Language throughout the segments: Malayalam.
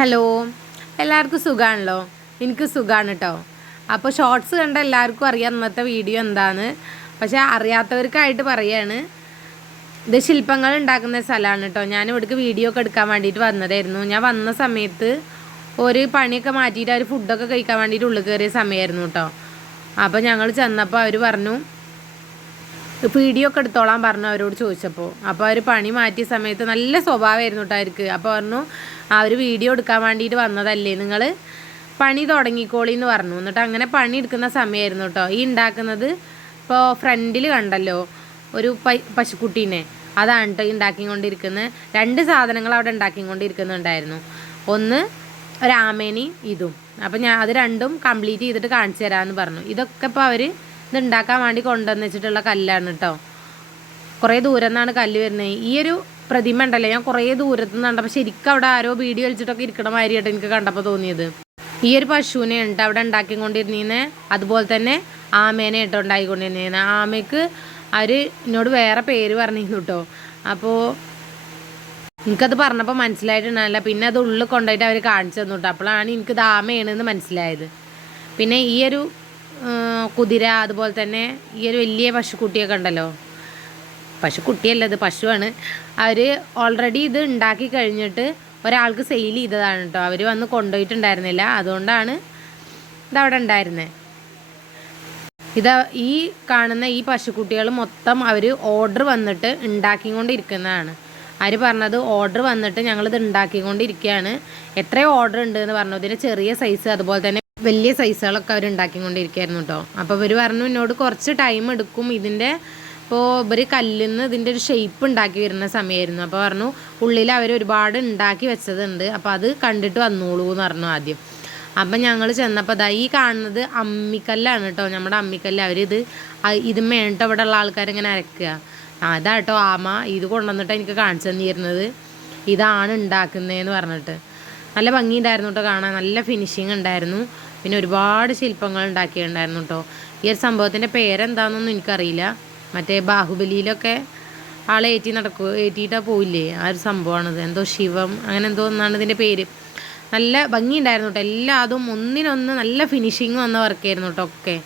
ഹലോ, എല്ലാവർക്കും സുഖമാണല്ലോ? എനിക്ക് സുഖമാണ് കേട്ടോ. അപ്പോൾ ഷോർട്സ് കണ്ട എല്ലാവർക്കും അറിയാം ഇന്നത്തെ വീഡിയോ എന്താന്ന്. പക്ഷേ അറിയാത്തവർക്കായിട്ട് പറയുകയാണ്, ഇത് ശില്പങ്ങൾ ഉണ്ടാക്കുന്ന സ്ഥലമാണ് കേട്ടോ. ഞാൻ ഇവിടേക്ക് വീഡിയോ ഒക്കെ എടുക്കാൻ വേണ്ടിയിട്ട് വന്നതായിരുന്നു. ഞാൻ വന്ന സമയത്ത് ഒരു പണിയൊക്കെ മാറ്റിയിട്ട് അവർ ഫുഡൊക്കെ കഴിക്കാൻ വേണ്ടിയിട്ട് ഉള്ളിൽ കയറിയ സമയമായിരുന്നു കേട്ടോ. അപ്പോൾ ഞങ്ങൾ ചെന്നപ്പോൾ അവർ പറഞ്ഞു വീഡിയോ ഒക്കെ എടുത്തോളാൻ പറഞ്ഞു അവരോട് ചോദിച്ചപ്പോൾ. അപ്പോൾ അവർ പണി മാറ്റിയ സമയത്ത് നല്ല സ്വഭാവമായിരുന്നു കേട്ടോ അവർക്ക്. അപ്പോൾ പറഞ്ഞു അവർ വീഡിയോ എടുക്കാൻ വേണ്ടിയിട്ട് വന്നതല്ലേ, നിങ്ങൾ പണി തുടങ്ങിക്കോളി എന്ന് പറഞ്ഞു. എന്നിട്ട് അങ്ങനെ പണി എടുക്കുന്ന സമയമായിരുന്നു കേട്ടോ. ഈ ഉണ്ടാക്കുന്നത് ഇപ്പോൾ ഫ്രണ്ടിൽ കണ്ടല്ലോ ഒരു പശുക്കുട്ടീനെ, അതാണ് കേട്ടോ ഈ ഉണ്ടാക്കിക്കൊണ്ടിരിക്കുന്നത്. രണ്ട് സാധനങ്ങൾ അവിടെ ഉണ്ടാക്കിക്കൊണ്ടിരിക്കുന്നുണ്ടായിരുന്നു. ഒന്ന് ഒരാമേനെയും ഇതും. അപ്പോൾ ഞാൻ അത് രണ്ടും കംപ്ലീറ്റ് ചെയ്തിട്ട് കാണിച്ചു തരാമെന്ന് പറഞ്ഞു. ഇതൊക്കെ ഇപ്പോൾ അവർ ഇത് ഉണ്ടാക്കാൻ വേണ്ടി കൊണ്ടുവന്ന് വെച്ചിട്ടുള്ള കല്ലാണ് കേട്ടോ. കുറേ ദൂരം നിന്നാണ് കല്ല് വരുന്നത്. ഈ ഒരു പ്രതിമ ഉണ്ടല്ലോ, ഞാൻ കുറേ ദൂരത്തു നിന്ന് കണ്ടപ്പോൾ ശരിക്കും അവിടെ ആരോ വീഡിയോ വലിച്ചിട്ടൊക്കെ ഇരിക്കണ മാതിരിയായിട്ട് എനിക്ക് കണ്ടപ്പോൾ തോന്നിയത്. ഈ ഒരു പശുവിനെ ഉണ്ട് അവിടെ ഉണ്ടാക്കിക്കൊണ്ടിരുന്നീന്ന്. അതുപോലെ തന്നെ ആമേനെ കേട്ടോ ഉണ്ടാക്കിക്കൊണ്ടിരുന്നീന്ന്. ആമയ്ക്ക് അവർ എന്നോട് വേറെ പേര് പറഞ്ഞിരുന്നു കേട്ടോ. അപ്പോൾ എനിക്കത് പറഞ്ഞപ്പോൾ മനസ്സിലായിട്ടുണ്ടായില്ല. പിന്നെ അത് ഉള്ളിൽ കൊണ്ടുപോയിട്ട് അവർ കാണിച്ചു തന്നു കേട്ടോ. അപ്പോഴാണ് എനിക്കിത് ആമയാണെന്ന് മനസ്സിലായത്. പിന്നെ ഈ ഒരു കുതിര, അതുപോലെ തന്നെ ഈ ഒരു വലിയ പശുക്കുട്ടിയൊക്കെ ഉണ്ടല്ലോ, പശുക്കുട്ടിയല്ല ഇത് പശുവാണ്. അവർ ഓൾറെഡി ഇത് ഉണ്ടാക്കി കഴിഞ്ഞിട്ട് ഒരാൾക്ക് സെയിൽ ചെയ്തതാണ് കേട്ടോ. അവർ വന്ന് കൊണ്ടുപോയിട്ടുണ്ടായിരുന്നില്ല, അതുകൊണ്ടാണ് ഇതവിടെ ഉണ്ടായിരുന്നത്. ഈ കാണുന്ന ഈ പശുക്കുട്ടികൾ മൊത്തം അവർ ഓർഡർ വന്നിട്ട് ഉണ്ടാക്കിക്കൊണ്ടിരിക്കുന്നതാണ്. അവർ പറഞ്ഞത് ഓർഡർ വന്നിട്ട് ഞങ്ങളിത് ഉണ്ടാക്കിക്കൊണ്ടിരിക്കുകയാണ്. എത്രയോ ഓർഡർ ഉണ്ട് എന്ന് പറഞ്ഞു. ഇതിൻ്റെ ചെറിയ സൈസ് അതുപോലെ തന്നെ വലിയ സൈസുകളൊക്കെ അവർ ഉണ്ടാക്കിക്കൊണ്ടിരിക്കുകയായിരുന്നു കേട്ടോ. അപ്പോൾ ഇവർ പറഞ്ഞു എന്നോട് കുറച്ച് ടൈം എടുക്കും ഇതിൻ്റെ. ഇപ്പോൾ ഇവർ കല്ലിൽ നിന്ന് ഇതിൻ്റെ ഒരു ഷേപ്പ് ഉണ്ടാക്കി വരുന്ന സമയമായിരുന്നു. അപ്പോൾ പറഞ്ഞു ഉള്ളിൽ അവർ ഒരുപാട് ഉണ്ടാക്കി വെച്ചതുണ്ട്, അപ്പോൾ അത് കണ്ടിട്ട് വന്നോളൂ എന്ന് പറഞ്ഞു ആദ്യം. അപ്പം ഞങ്ങൾ ചെന്നപ്പോൾ അതാ ഈ കാണുന്നത് അമ്മിക്കല്ലാണ് കേട്ടോ, നമ്മുടെ അമ്മിക്കല്ല്. ഇത് മേണ്ടിട്ട് അവിടെ ഉള്ള ആൾക്കാരിങ്ങനെ അരക്കുക. അതാ കേട്ടോ ആമ. ഇത് കൊണ്ടുവന്നിട്ട് എനിക്ക് കാണിച്ചു തന്നിരുന്നത് ഇതാണ് ഉണ്ടാക്കുന്നതെന്ന് പറഞ്ഞിട്ട്. നല്ല ഭംഗിയുണ്ടായിരുന്നു കേട്ടോ കാണാൻ, നല്ല ഫിനിഷിങ് ഉണ്ടായിരുന്നു. പിന്നെ ഒരുപാട് ശില്പങ്ങൾ ഉണ്ടാക്കിയിട്ടുണ്ടായിരുന്നു കേട്ടോ. ഈ ഒരു സംഭവത്തിൻ്റെ പേരെന്താണെന്നൊന്നും എനിക്കറിയില്ല. മറ്റേ ബാഹുബലിയിലൊക്കെ ആളെ ഏറ്റിയിട്ടാണ് പോയില്ലേ, ആ ഒരു സംഭവമാണിത്. എന്തോ ശിവം അങ്ങനെ എന്തോ ഒന്നാണ് ഇതിൻ്റെ പേര്. നല്ല ഭംഗിയുണ്ടായിരുന്നു കേട്ടോ. എല്ലാതും ഒന്നിനൊന്ന് നല്ല ഫിനിഷിങ് വന്ന വർക്കായിരുന്നു കേട്ടോ ഒക്കെ.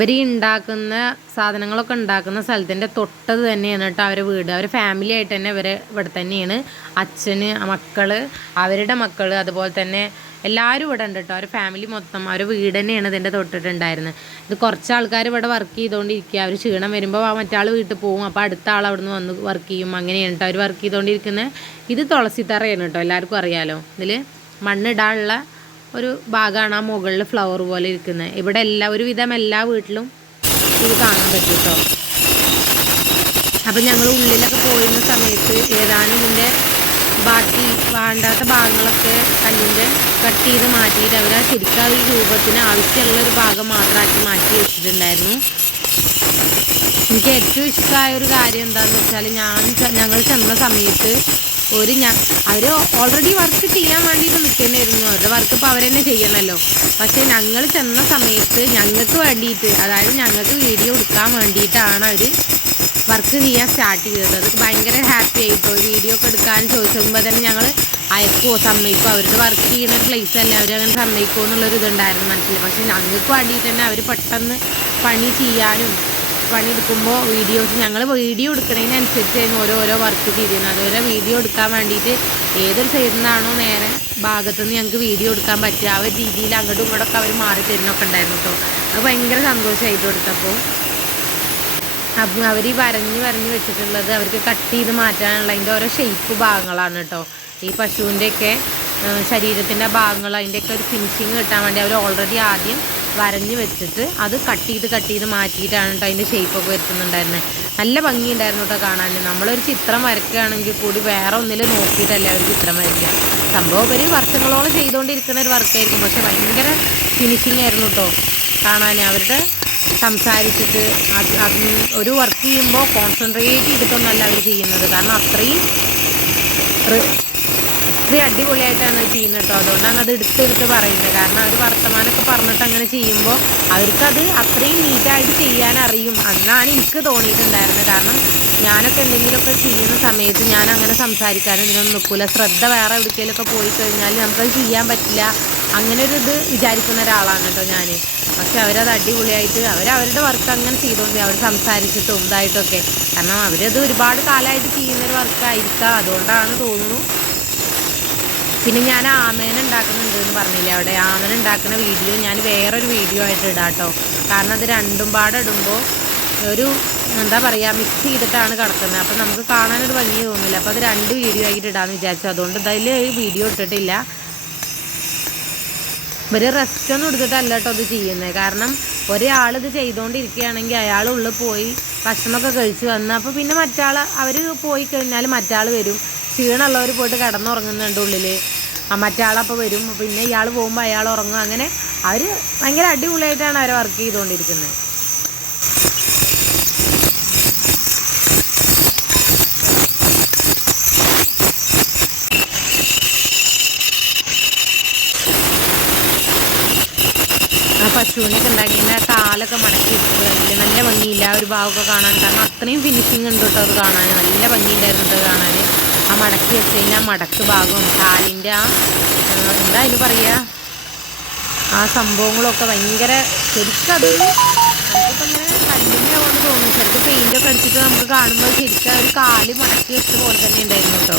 ഇവർ ഉണ്ടാക്കുന്ന സാധനങ്ങളൊക്കെ ഉണ്ടാക്കുന്ന സ്ഥലത്തിൻ്റെ തൊട്ടത് തന്നെയാണ് കേട്ടോ അവരെ വീട്. അവർ ഫാമിലി ആയിട്ട് തന്നെ ഇവിടെ തന്നെയാണ്. അച്ഛന്, മക്കൾ, അവരുടെ മക്കൾ, അതുപോലെ തന്നെ എല്ലാവരും ഇവിടെ ഉണ്ട് കേട്ടോ. അവരുടെ ഫാമിലി മൊത്തം അവരുടെ വീട് തന്നെയാണ് ഇതിൻ്റെ തൊട്ടിട്ടുണ്ടായിരുന്നത്. ഇത് കുറച്ച് ആൾക്കാർ ഇവിടെ വർക്ക് ചെയ്തുകൊണ്ടിരിക്കുക. അവർ ക്ഷീണം വരുമ്പോൾ മറ്റാൾ വീട്ടിൽ പോകും, അപ്പോൾ അടുത്ത ആൾ അവിടെ നിന്ന് വന്ന് വർക്ക് ചെയ്യും. അങ്ങനെയാണ് കേട്ടോ അവർ വർക്ക് ചെയ്തുകൊണ്ടിരിക്കുന്നത്. ഇത് തുളസിത്തറയാണ് കേട്ടോ, എല്ലാവർക്കും അറിയാലോ. ഇതിൽ മണ്ണിടാനുള്ള ഒരു ഭാഗമാണ് ആ മുകളിൽ ഫ്ലവർ പോലെ ഇരിക്കുന്നത്. ഇവിടെ ഒരുവിധം എല്ലാ വീട്ടിലും ഇത് കാണാൻ പറ്റും കേട്ടോ. അപ്പം ഞങ്ങൾ ഉള്ളിലൊക്കെ പോയിരുന്ന സമയത്ത് ഏതാനും ഇതിൻ്റെ ബാക്കി വേണ്ടാത്ത ഭാഗങ്ങളൊക്കെ കല്ലിൻ്റെ കട്ട് ചെയ്ത് മാറ്റിയിട്ട് അവർ ശരിക്കും ഈ രൂപത്തിന് ആവശ്യമുള്ളൊരു ഭാഗം മാത്രമാക്കി മാറ്റി വെച്ചിട്ടുണ്ടായിരുന്നു. എനിക്ക് ഏറ്റവും ഇഷ്ടമായ ഒരു കാര്യം എന്താണെന്ന് വെച്ചാൽ ഞങ്ങൾ ചെന്ന സമയത്ത് അവർ ഓൾറെഡി വർക്ക് ചെയ്യാൻ വേണ്ടിയിട്ട് നിൽക്കുന്നതായിരുന്നു. അവരുടെ വർക്ക് ഇപ്പോൾ അവർ തന്നെ ചെയ്യണമല്ലോ. പക്ഷേ ഞങ്ങൾ ചെന്ന സമയത്ത് ഞങ്ങൾക്ക് വേണ്ടിയിട്ട്, അതായത് ഞങ്ങൾക്ക് വീഡിയോ എടുക്കാൻ വേണ്ടിയിട്ടാണ് അവർ വർക്ക് ചെയ്യാൻ സ്റ്റാർട്ട് ചെയ്തത്. അത് ഭയങ്കര ഹാപ്പി ആയിട്ടോ. വീഡിയോ ഒക്കെ എടുക്കാൻ ചോദിക്കുമ്പോൾ തന്നെ ഞങ്ങൾ അയക്കുമോ സമ്മതിക്കുമോ, അവരുടെ വർക്ക് ചെയ്യുന്ന ഒരു പ്ലേസ് അല്ലേ, അവരങ്ങനെ സമ്മതിക്കുമോ എന്നുള്ളൊരു ഇതുണ്ടായിരുന്നു മനസ്സിൽ. പക്ഷേ ഞങ്ങൾക്ക് വേണ്ടിയിട്ട് തന്നെ അവർ പെട്ടെന്ന് പണി ചെയ്യാനും പണിയെടുക്കുമ്പോൾ ഞങ്ങൾ വീഡിയോ എടുക്കുന്നതിനനുസരിച്ചായിരുന്നു ഓരോരോ വർക്ക് ചെയ്യുന്നത്. അതുപോലെ വീഡിയോ എടുക്കാൻ വേണ്ടിയിട്ട് ഏതൊരു സൈഡിൽ നിന്നാണോ നേരെ ഭാഗത്തുനിന്ന് ഞങ്ങൾക്ക് വീഡിയോ എടുക്കാൻ പറ്റുക ആ ഒരു രീതിയിൽ അങ്ങോട്ടും ഇങ്ങോട്ടൊക്കെ അവർ മാറി തരുന്നൊക്കെ ഉണ്ടായിരുന്നു കേട്ടോ. അത് ഭയങ്കര സന്തോഷമായിട്ട് കൊടുത്തപ്പോൾ. അപ്പം അവർ വരഞ്ഞ് വെച്ചിട്ടുള്ളത് അവർക്ക് കട്ട് ചെയ്ത് മാറ്റാനുള്ള അതിൻ്റെ ഓരോ ഷേപ്പ് ഭാഗങ്ങളാണ് കേട്ടോ. ഈ പശുവിൻ്റെയൊക്കെ ശരീരത്തിൻ്റെ ഭാഗങ്ങൾ അതിൻ്റെയൊക്കെ ഒരു ഫിനിഷിങ് കിട്ടാൻ വേണ്ടി അവർ ഓൾറെഡി ആദ്യം വരഞ്ഞ് വെച്ചിട്ട് അത് കട്ട് ചെയ്ത് മാറ്റിയിട്ടാണ് കേട്ടോ അതിൻ്റെ ഷേപ്പൊക്കെ വരുത്തുന്നുണ്ടായിരുന്നത്. നല്ല ഭംഗിയുണ്ടായിരുന്നു കേട്ടോ കാണാൻ. നമ്മളൊരു ചിത്രം വരയ്ക്കുകയാണെങ്കിൽ കൂടി വേറെ ഒന്നിൽ നോക്കിയിട്ടല്ല അവർ ചിത്രം വരയ്ക്കുക. സംഭവം അവർ വർഷങ്ങളോളം ചെയ്തുകൊണ്ടിരിക്കുന്ന ഒരു വർക്കായിരിക്കും, പക്ഷെ ഭയങ്കര ഫിനിഷിങ് ആയിരുന്നു കേട്ടോ കാണാൻ. അവരുടെ സംസാരിച്ചിട്ട് ഒരു വർക്ക് ചെയ്യുമ്പോൾ കോൺസെൻട്രേറ്റ് ചെയ്തിട്ടൊന്നല്ല അവർ ചെയ്യുന്നത്. കാരണം അത്രയും അടിപൊളിയായിട്ടാണ് അത് ചെയ്യുന്നത് കേട്ടോ. അതുകൊണ്ടാണ് അത് എടുത്തെടുത്ത് പറയുന്നത്. കാരണം അവർ വർത്തമാനമൊക്കെ പറഞ്ഞിട്ട് അങ്ങനെ ചെയ്യുമ്പോൾ അവർക്കത് അത്രയും നീറ്റായിട്ട് ചെയ്യാനറിയും. എന്നാണ് എനിക്ക് തോന്നിയിട്ടുണ്ടായിരുന്നത്. കാരണം ഞാനൊക്കെ എന്തെങ്കിലുമൊക്കെ ചെയ്യുന്ന സമയത്ത് ഞാൻ അങ്ങനെ സംസാരിക്കാനും ഇതിനൊന്നും നിൽക്കില്ല. ശ്രദ്ധ വേറെ എവിടേക്കെങ്കിലുമൊക്കെ പോയി കഴിഞ്ഞാൽ നമുക്കത് ചെയ്യാൻ പറ്റില്ല. അങ്ങനെ ഒരു ഇത് വിചാരിക്കുന്ന ഒരാളാണ് കേട്ടോ ഞാൻ. പക്ഷെ അവരത് അടിപൊളിയായിട്ട് അവരുടെ വർക്ക് അങ്ങനെ ചെയ്തുകൊണ്ട് അവർ സംസാരിച്ചിട്ടും ഇതായിട്ടൊക്കെ. കാരണം അവരത് ഒരുപാട് കാലമായിട്ട് ചെയ്യുന്നൊരു വർക്കായിരിക്കാം, അതുകൊണ്ടാണ് തോന്നുന്നു. പിന്നെ ഞാൻ ആമേന ഉണ്ടാക്കുന്നുണ്ട് എന്ന് പറഞ്ഞില്ലേ, അവിടെ ആമേന ഉണ്ടാക്കുന്ന വീഡിയോ ഞാൻ വേറൊരു വീഡിയോ ആയിട്ട് ഇടാം കേട്ടോ. കാരണം അത് രണ്ടും പാടെ ഇടുമ്പോൾ ഒരു എന്താ പറയുക മിക്സ് ചെയ്തിട്ടാണ് കിടക്കുന്നത്. അപ്പം നമുക്ക് കാണാനൊരു ഭംഗി തോന്നില്ല. അപ്പോൾ അത് 2 വീഡിയോ ആയിട്ട് ഇടാമെന്ന് വിചാരിച്ചു. അതുകൊണ്ട് ഇതിൽ വീഡിയോ ഇട്ടിട്ടില്ല. ഇവർ റെസ്റ്റൊന്നും എടുത്തിട്ടല്ല കേട്ടോ ഇത് ചെയ്യുന്നത്. കാരണം ഒരാളിത് ചെയ്തുകൊണ്ടിരിക്കുകയാണെങ്കിൽ അയാൾ ഉള്ളിൽ പോയി ഭക്ഷണമൊക്കെ കഴിച്ച് വന്ന് അപ്പോൾ പിന്നെ അവർ പോയി കഴിഞ്ഞാൽ മറ്റാൾ വരും. ക്ഷീണമുള്ളവർ പോയിട്ട് കിടന്നുറങ്ങുന്നുണ്ട് ഉള്ളിൽ. മറ്റാളപ്പോൾ വരും. പിന്നെ ഇയാൾ പോകുമ്പോൾ അയാൾ ഉറങ്ങും. അങ്ങനെ അവർ ഭയങ്കര അടിപൊളിയായിട്ടാണ് അവർ വർക്ക് ചെയ്തുകൊണ്ടിരിക്കുന്നത്. ആ പശുവിനൊക്കെ ഉണ്ടാക്കിയതിൻ്റെ കാലൊക്കെ മടക്കി ഇട്ടത് അതിൽ നല്ല ഭംഗിയില്ല ഒരു ഭാഗമൊക്കെ കാണാൻ. കാരണം അത്രയും ഫിനിഷിങ് ഉണ്ട് കേട്ടോ അത് കാണാൻ. നല്ല ഭംഗിയുണ്ടായിരുന്നു കേട്ടോ കാണാൻ. ആ മടക്കി വെച്ചതിൻ്റെ ആ മടക്ക് ഭാഗവും കാലിൻ്റെ എന്താ അതിന് പറയുക ആ സംഭവങ്ങളൊക്കെ ഭയങ്കര ശരിക്കും അതൊരു നമുക്കിപ്പോൾ ഇങ്ങനെ കല്ലിൻ്റെ ആവുമെന്ന് തോന്നുന്നു. ശരിക്കും പെയിൻ്റൊക്കെ അടിച്ചിട്ട് നമുക്ക് കാണുമ്പോൾ ശരിക്കും ഒരു കാല് മടക്കി വെച്ച പോലെ തന്നെ ഉണ്ടായിരുന്നു കേട്ടോ.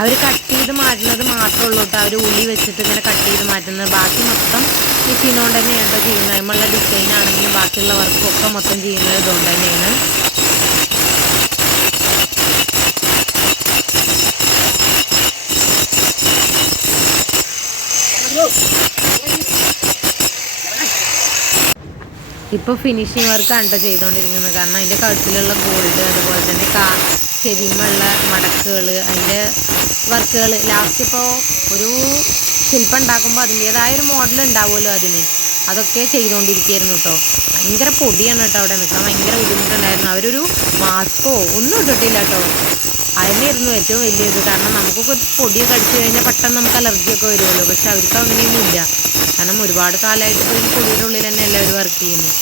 അവർ കട്ട് ചെയ്ത് മാറ്റുന്നത് മാത്രമേ ഉള്ളൂ കേട്ടോ. അവർ ഉള്ളി വെച്ചിട്ട് ഇങ്ങനെ കട്ട് ചെയ്ത് മാറ്റുന്നത്. ബാക്കി മൊത്തം മെഷീൻ കൊണ്ട് തന്നെയാണ് കേട്ടോ ചെയ്യുന്നത്. നമ്മളുടെ ഡിസൈൻ ആണെങ്കിലും ബാക്കിയുള്ള വർക്കൊക്കെ മൊത്തം ചെയ്യുന്നത് ഇതുകൊണ്ട് തന്നെയാണ്. ഇപ്പോൾ ഫിനിഷിങ് വർക്കാണ് കേട്ടോ ചെയ്തുകൊണ്ടിരിക്കുന്നത്. കാരണം അതിൻ്റെ കഴുത്തിലുള്ള ഗോൾഡ്, അതുപോലെ തന്നെ ചെവിമുള്ള മടക്കുകൾ, അതിൻ്റെ വർക്കുകൾ ലാസ്റ്റ് ഇപ്പോൾ ഒരു ശില്പം ഉണ്ടാക്കുമ്പോൾ അതിൻ്റേതായൊരു മോഡൽ ഉണ്ടാവുമല്ലോ അതൊക്കെ ചെയ്തുകൊണ്ടിരിക്കുകയായിരുന്നു കേട്ടോ. ഭയങ്കര പൊടിയാണ് കേട്ടോ അവിടെ നിൽക്കാൻ ഭയങ്കര ബുദ്ധിമുട്ടുണ്ടായിരുന്നു. അവരൊരു മാസ്കോ ഒന്നും ഇട്ടിട്ടില്ല കേട്ടോ. അതിനായിരുന്നു ഏറ്റവും വലിയത്. കാരണം നമുക്കൊക്കെ പൊടിയൊക്കെ അടിച്ചു കഴിഞ്ഞാൽ പെട്ടെന്ന് നമുക്ക് അലർജിയൊക്കെ വരുമല്ലോ. പക്ഷെ അവർക്ക് അങ്ങനെയൊന്നും ഇല്ല. കാരണം ഒരുപാട് കാലമായിട്ട് ഇപ്പോൾ ഈ പൊടിയുടെ ഉള്ളിൽ തന്നെ എല്ലാവരും വർക്ക് ചെയ്യുന്നത്.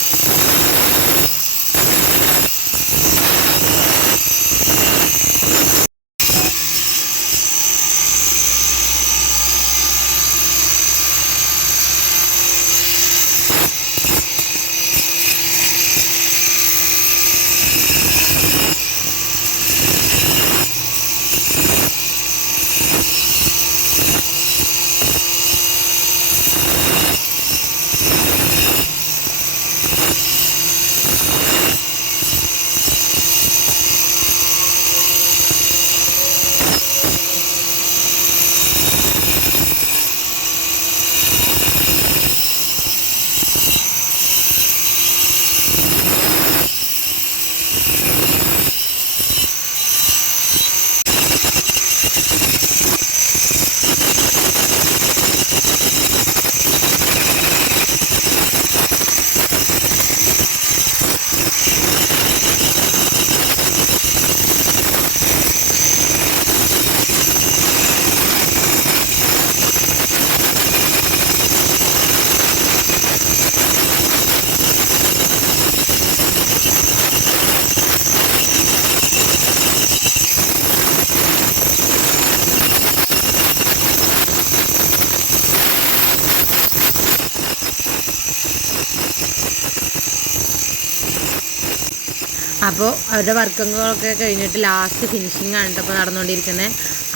അപ്പോൾ അവരുടെ വർക്കുകളൊക്കെ കഴിഞ്ഞിട്ട് ലാസ്റ്റ് ഫിനിഷിംഗ് ആണ് ഇപ്പോൾ നടന്നുകൊണ്ടിരിക്കുന്നത്.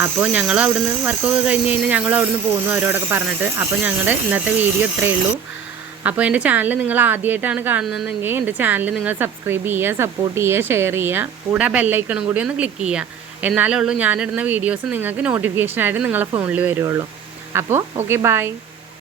അപ്പോൾ ഞങ്ങൾ അവിടുന്ന് വർക്കൊക്കെ കഴിഞ്ഞ് കഴിഞ്ഞാൽ ഞങ്ങൾ അവിടുന്ന് പോകുന്നു അവരോടൊക്കെ പറഞ്ഞിട്ട്. അപ്പോൾ ഞങ്ങളുടെ ഇന്നത്തെ വീഡിയോ ഇത്രയേ ഉള്ളൂ. അപ്പോൾ എൻ്റെ ചാനൽ നിങ്ങൾ ആദ്യമായിട്ടാണ് കാണുന്നതെങ്കിൽ എൻ്റെ ചാനൽ നിങ്ങൾ സബ്സ്ക്രൈബ് ചെയ്യുക, സപ്പോർട്ട് ചെയ്യുക, ഷെയർ ചെയ്യുക, കൂടെ ബെല്ലൈക്കണും കൂടി ഒന്ന് ക്ലിക്ക് ചെയ്യുക. എന്നാലേ ഉള്ളൂ ഞാനിടുന്ന വീഡിയോസ് നിങ്ങൾക്ക് നോട്ടിഫിക്കേഷനായിട്ട് നിങ്ങളുടെ ഫോണിൽ വരുള്ളൂ. അപ്പോൾ ഓക്കെ, ബൈ.